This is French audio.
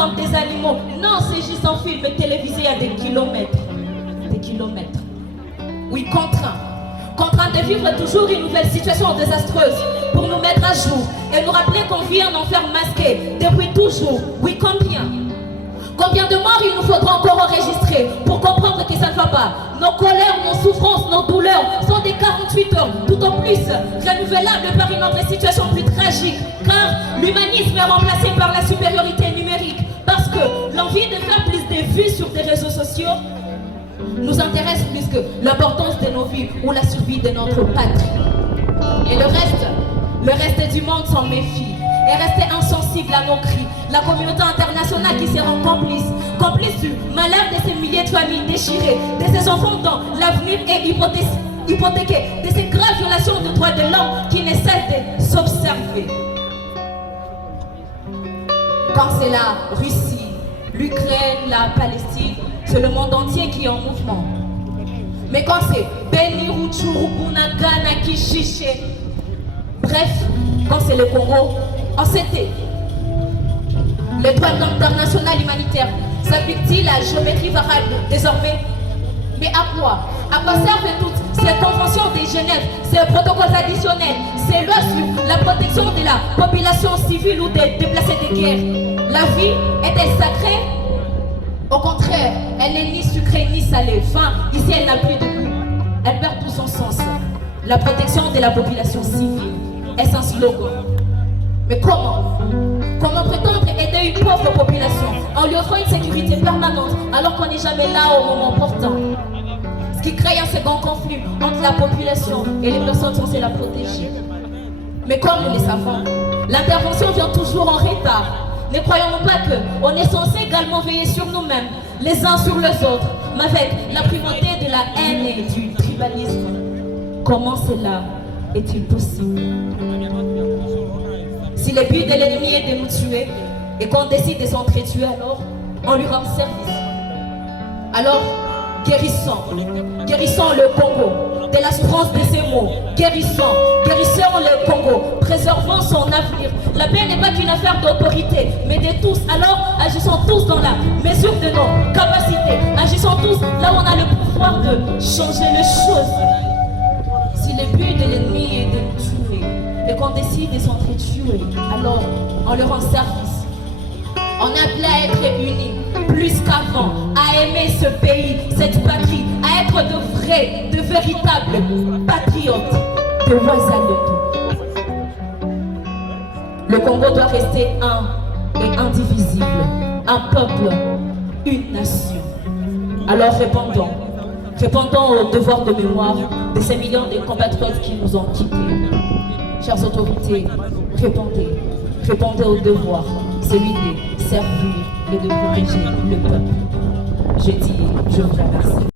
comme des animaux. Non, c'est juste un film télévisé à des kilomètres. Des kilomètres. Oui, contraint de vivre toujours une nouvelle situation désastreuse pour nous mettre à jour et nous rappeler qu'on vit un enfer masqué depuis toujours. Oui, combien de morts il nous faudra encore enregistrer pour comprendre que ça ne va pas. Nos colères, nos souffrances, nos douleurs sont des 48 heures, tout au plus renouvelables par une autre situation plus tragique, car l'humanisme est remplacé par la supériorité numérique, parce que l'envie de faire plus de vues sur des réseaux sociaux nous intéresse plus que l'importance de nos vies ou la survie de notre patrie. Et le reste du monde s'en méfie et reste insensible à nos cris. La communauté internationale qui se rend complice du malheur de ces milliers de familles déchirées, de ces enfants dont l'avenir est hypothéqué, de ces graves violations de droits de l'homme qui ne cessent de s'observer. Quand c'est la Russie, l'Ukraine, la Palestine, c'est le monde entier qui est en mouvement. Mais quand c'est Beni, Rutshuru, Bunagana, Kishiche, bref, quand c'est le Congo, en CT, le droit international humanitaire s'applique-t-il à géométrie variable désormais? Mais à quoi? À quoi servent toutes ces conventions de Genève, ces protocoles additionnels, ces lois sur la protection de la population civile ou des déplacés de guerre? La vie est-elle sacrée? Au contraire, elle n'est ni sucrée ni salée. Enfin, ici, elle n'a plus de goût. Elle perd tout son sens. La protection de la population civile est un slogan. Mais comment prétendre aider une pauvre population en lui offrant une sécurité permanente alors qu'on n'est jamais là au moment portant? Ce qui crée un second conflit entre la population et les personnes censées la protéger. Mais comme nous le savons, l'intervention vient toujours en retard. Ne croyons-nous pas qu'on est censé également veiller sur nous-mêmes, les uns sur les autres, mais avec la primauté de la haine et du tribalisme? Comment cela est-il possible? Si le but de l'ennemi est de nous tuer et qu'on décide de s'entretuer, alors on lui rend service. Alors, guérissons le Congo de la souffrance de ces mots. Guérissons le Congo, préservons son avenir. La paix n'est pas qu'une affaire d'autorité, mais de tous. Alors, agissons tous dans la mesure de nos capacités. Agissons tous là où on a le pouvoir de changer les choses. Si le but de l'ennemi est de nous tuer et qu'on décide de s'entretuer, alors on leur rend service. On est appelé à être unis, plus qu'avant, à aimer ce pays, cette patrie, à être de vrais, de véritables patriotes, de voisins de tout. Le Congo doit rester un et indivisible, un peuple, une nation. Alors répondons au devoir de mémoire de ces millions de compatriotes qui nous ont quittés. Chères autorités, répondez au devoir, celui de servir et de protéger le peuple. Je vous remercie.